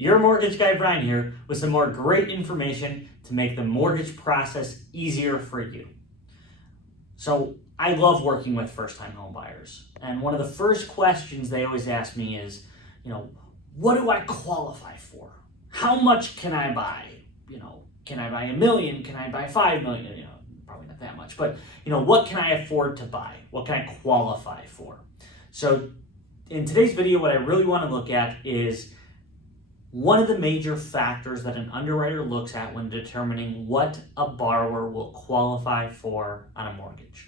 Your mortgage guy Brian here with some more great information to make the mortgage process easier for you. So I love working with first-time home buyers, and one of the first questions they always ask me is, what do I qualify for? How much can I buy? Can I buy $1 million? Can I buy $5 million? Probably not that much, but what can I afford to buy? What can I qualify for? So in today's video, what I really want to look at is one of the major factors that an underwriter looks at when determining what a borrower will qualify for on a mortgage.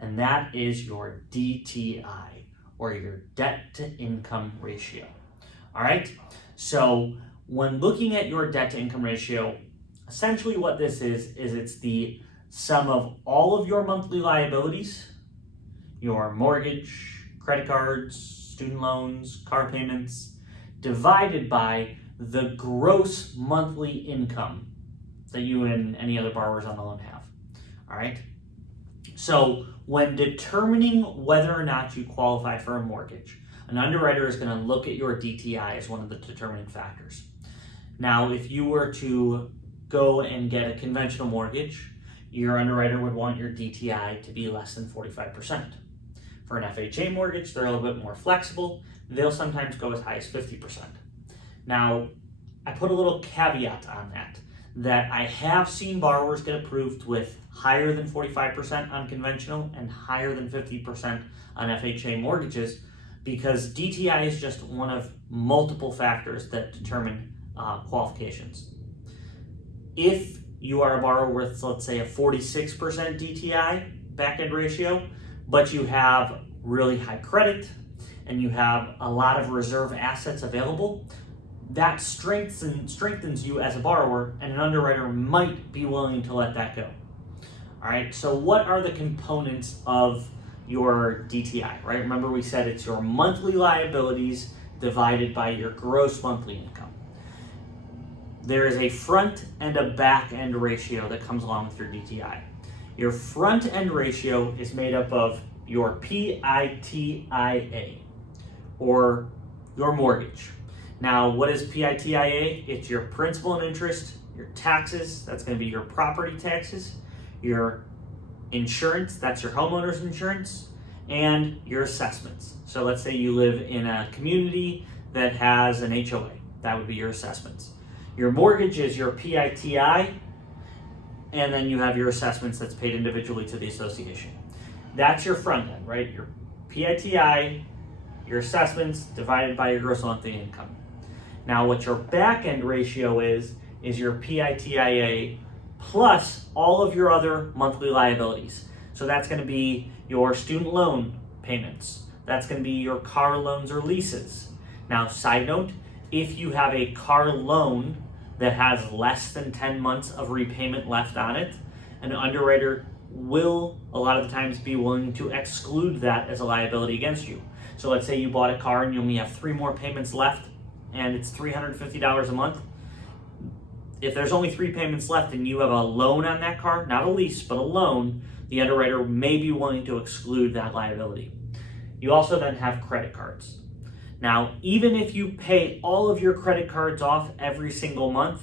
And that is your DTI, or your debt to income ratio. All right. So when looking at your debt to income ratio, essentially what this is it's the sum of all of your monthly liabilities, your mortgage, credit cards, student loans, car payments, divided by the gross monthly income that you and any other borrowers on the loan have. All right. So when determining whether or not you qualify for a mortgage, an underwriter is going to look at your DTI as one of the determining factors. Now, if you were to go and get a conventional mortgage, your underwriter would want your DTI to be less than 45%. For an FHA mortgage, they're a little bit more flexible. They'll sometimes go as high as 50%. Now, I put a little caveat on that I have seen borrowers get approved with higher than 45% on conventional and higher than 50% on FHA mortgages, because DTI is just one of multiple factors that determine qualifications. If you are a borrower with, let's say, a 46% DTI back-end ratio, but you have really high credit and you have a lot of reserve assets available, that strengthens you as a borrower, and an underwriter might be willing to let that go. All right, so what are the components of your DTI, right? Remember, we said it's your monthly liabilities divided by your gross monthly income. There is a front and a back end ratio that comes along with your DTI. Your front end ratio is made up of your PITIA, or your mortgage. Now, what is PITIA? It's your principal and interest, your taxes, that's going to be your property taxes, your insurance, that's your homeowner's insurance, and your assessments. So let's say you live in a community that has an HOA, that would be your assessments. Your mortgage is your PITI, and then you have your assessments that's paid individually to the association. That's your front end, right? Your PITI, your assessments divided by your gross monthly income. Now, what your back end ratio is your PITIA plus all of your other monthly liabilities. So that's going to be your student loan payments. That's going to be your car loans or leases. Now, side note, if you have a car loan that has less than 10 months of repayment left on it, an underwriter will a lot of the times be willing to exclude that as a liability against you. So let's say you bought a car and you only have 3 more payments left and it's $350 a month. If there's only 3 payments left and you have a loan on that car, not a lease, but a loan, the underwriter may be willing to exclude that liability. You also then have credit cards. Now, even if you pay all of your credit cards off every single month,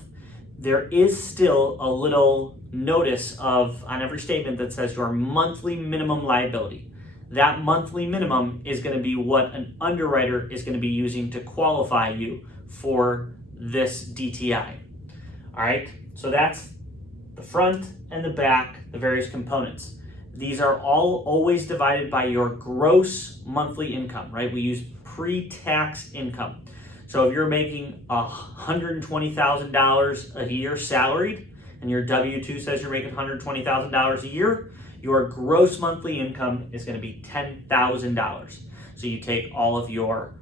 there is still a little notice on every statement that says your monthly minimum liability. That monthly minimum is going to be what an underwriter is going to be using to qualify you for this DTI. All right, so that's the front and the back, the various components. These are all always divided by your gross monthly income, right? We use pre-tax income. So if you're making $120,000 a year salaried and your W-2 says you're making $120,000 a year, your gross monthly income is going to be $10,000. So you take all of your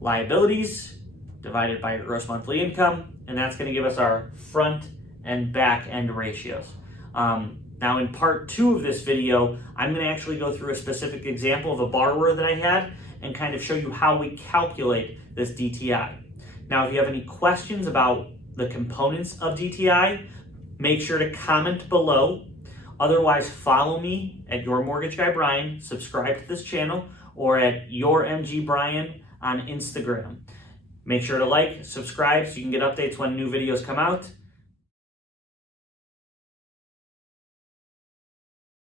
liabilities divided by your gross monthly income, and that's going to give us our front and back end ratios. Now, in part 2 of this video, I'm going to actually go through a specific example of a borrower that I had and kind of show you how we calculate this DTI. Now, if you have any questions about the components of DTI, make sure to comment below. Otherwise, follow me at Your Mortgage Guy Brian, subscribe to this channel, or at Your MG Brian on Instagram. Make sure to like, subscribe so you can get updates when new videos come out.